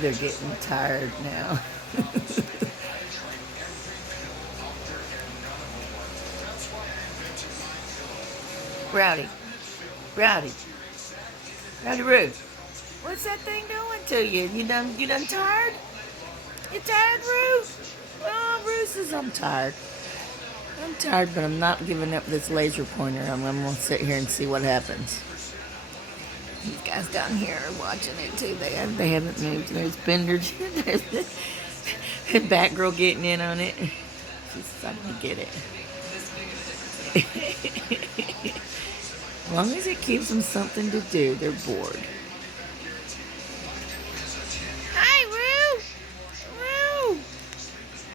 They're getting tired now. Rowdy, Rowdy, Rowdy Roo. What's that thing doing to you? You done tired? You tired, Roo? Oh, Roo says I'm tired. I'm tired, but I'm not giving up this laser pointer. I'm gonna sit here and see what happens. These guys down here are watching it too. They haven't moved. There's Bender. There's the Batgirl getting in on it. She's starting to get it. As long as it gives them something to do, they're bored.